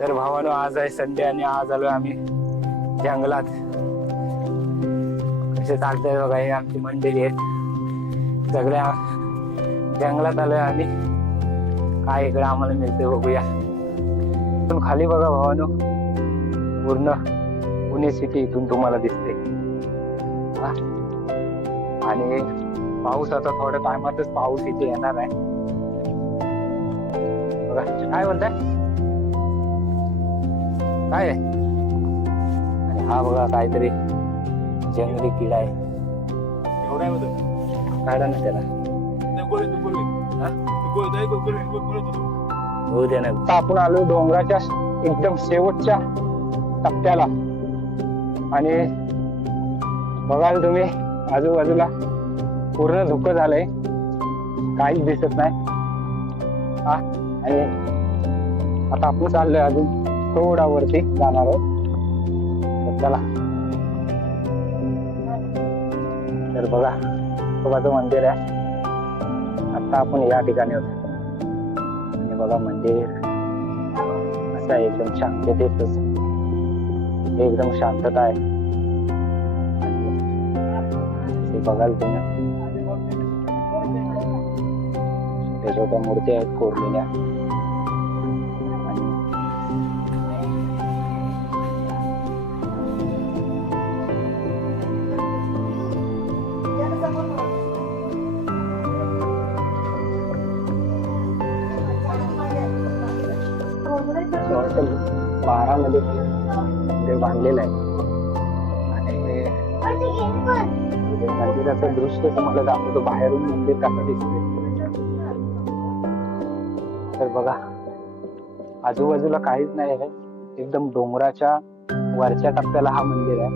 तर भावानो आज आहे संडे आणि आज आलोय आम्ही जंगलात. कसे चालतंय बघा, हे आमची मंडळी आहेत सगळ्या जंगलात आलोय आम्ही. काय इकडे आम्हाला मिळते बघूया. पण खाली बघा भावानो, पूर्ण पुणे सिटी इथून तुम्हाला दिसते. आणि पाऊस आता थोड्या टायमातच पाऊस इथे येणार आहे बघा. काय म्हणताय, काय आहे? आणि हा बघा काहीतरी जंगली किडा आहे. काढा ना त्याला. हो दे ना. आता आपण आलो डोंगराच्या एकदम शेवटच्या टप्प्याला आणि बघाल तुम्ही आजूबाजूला पूर्ण धुकं झालंय, काहीच दिसत नाही. आणि आता आपण चाललोय अजून थोडा वरती जाणार आहोत. चला. तर बघा बाबाचं मंदिर आहे. आता आपण या ठिकाणी होतो आणि बघा मंदिर असं आहे एकदम शांततेत, एकदम शांतता आहे. ते बघाल तुम्ही छोट्या छोट्या मूर्ती आहेत कोरलेल्या. बारामध्ये ते बांधलेलं आहे आणि मंदिराचं दृश्य तुम्हाला दाखवतो बाहेरून मंदिर कसं दिसते. तर बघा आजूबाजूला काहीच नाही आहे, एकदम डोंगराच्या वरच्या टप्प्याला हा मंदिर आहे.